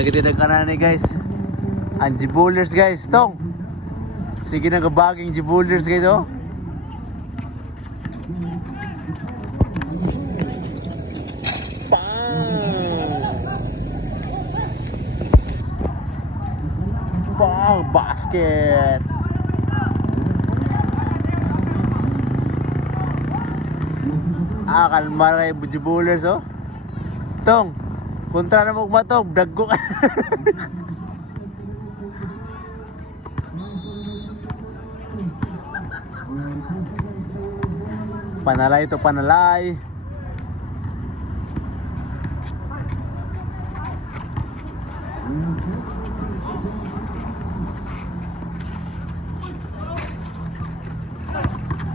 Nagitidag ka na ni guys. Ang G-Bowlers guys, tong. Sige na kabaging G-Bowlers guys oh. Bang! Basket! Kalmar kay G-Bowlers oh. Tong, kontra na mo matong, daggo ka. Panalay to panalay.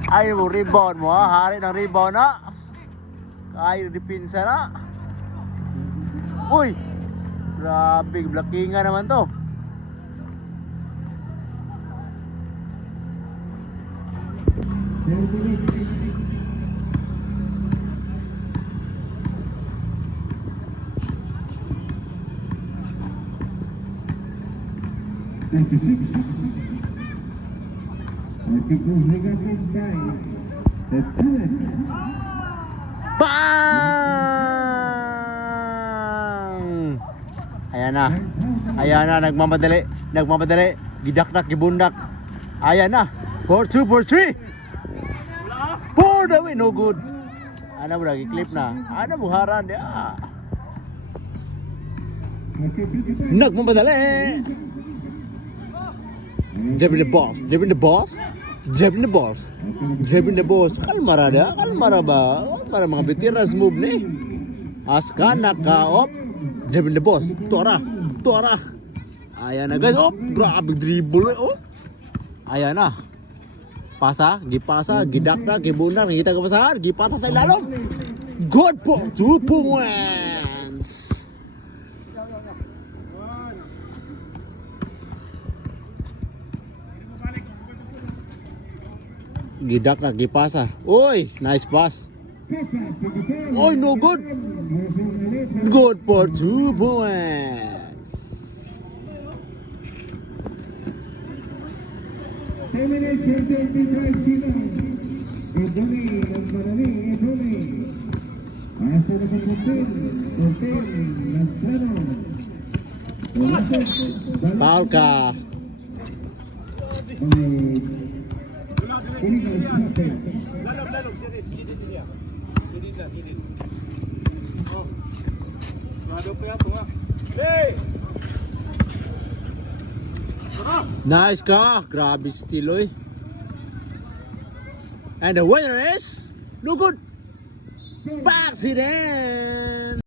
Ay mo rebound mo ha, hari ng rebound na. Kayo dipinsa na. Uy! Grabe, blockingan naman to. Bang! Ayan na. Ayan na, nagmamadali. Nagmamadali. Gidaknak, gibundak. Ayan na. 4-2, 4-3. For the win, no good. Ano mo lagi clip na. Ano mo haran dia. Nagmamadali. Jabbing the boss. Jabbing the boss. Jabbing the boss. Jabbing the boss. Kalmara dia. Kalmara ba? Kalmara mga veterans move ni. Aska naka-op. Jabbing the boss. Tuara. Tuara. Ayan na guys. Oh, grabe dribble. Oh. Ayan na. Pasa, gipasa, gidakna, gibunar, kita ke pasahan, gipata sa ilalom. Good po, 2 points. Gidakna, gipasa. Uy, nice pass. Uy, no good. Good for 2 points. Terminates in 25 seconds. Ebony, Nagmarani, Ebony. Hasta na pagpuntin. Puntin, nagplano. Foul ka. Illegal tapping. Nice ka. Grabe steal oy. And the winner is no good. Accident.